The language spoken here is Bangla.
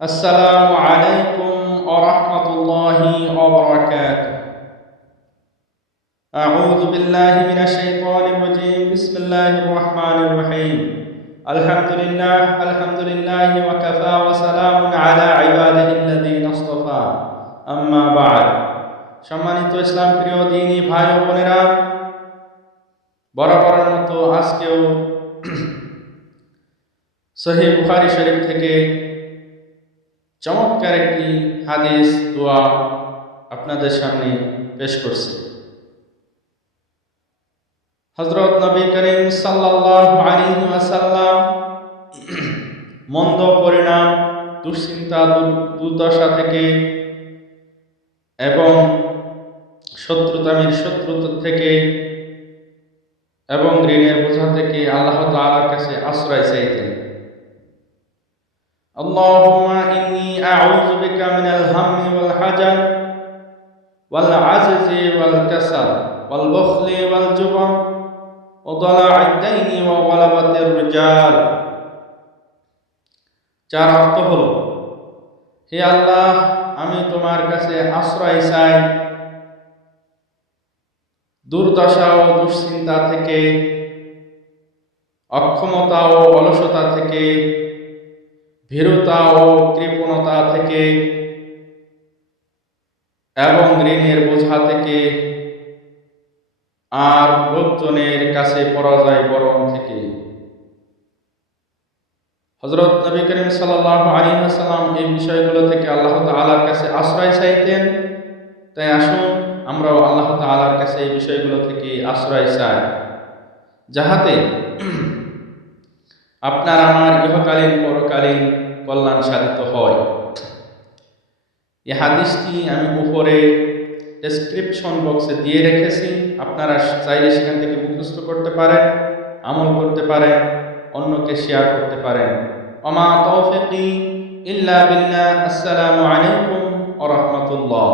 السلام عليكم ورحمة الله وبركاته أعوذ بالله من الشيطان الرجيم بسم الله الرحمن الرحيم الحمد لله الحمد لله وكفى وسلام على عباده الذين اصطفى أما بعد সম্মানিত ইসলাম প্রিয় দিনী ভাই ও বোনেরা বরাবরের মতো আজকেও সহি বুখারি শরীফ থেকে চমৎকার একটি হাদিস, দোয়া আপনাদের সামনে পেশ করছি। হজরত নবী করিম ওয়াসাল্লাম মন্দ পরিণাম, দুশ্চিন্তা, দুর্দশা থেকে এবং শত্রুতামির শত্রুতা থেকে এবং ঋণের বোঝা থেকে আল্লাহ তাআলার কাছে আশ্রয় চাইতেন। اللهم إني أعوذ بك من الهم والحزن والعجز والكسل والبخل والجبن وضلع الدين وغلبة الرجال চার অর্থ হলো হে আল্লাহ আমি তোমার কাছে আশ্রয় চাই দুর্দশা ও দুশ্চিন্তা থেকে অক্ষমতা ও অলসতা থেকে ভীরুতা ও কৃপণতা থেকে এবং ঋণের বোঝা থেকে আর লোকজনের কাছে পরাজয় বরণ থেকে। হজরত নবী করিম সাল্লাহ আলী সাল্লাম এই বিষয়গুলো থেকে আল্লাহ তালার কাছে আশ্রয় চাইতেন। তাই আসুন আমরাও আল্লাহ তালার কাছে এই বিষয়গুলো থেকে আশ্রয় চাই, যাহাতে আপনার আমার ইহকালীন পরকালীন কল্যাণ সাধিত হয়। এই হাদিসটি আমি উপরে ডেসক্রিপশন বক্সে দিয়ে রেখেছি। আপনারা চাইলে সেখান থেকে মুখস্থ করতে পারেন, আমল করতে পারেন, অন্যকে শেয়ার করতে পারেন। অমা তৌফিকি ইল্লা বিল্লাহ। আসসালামু আলাইকুম ওয়া রাহমাতুল্লাহ।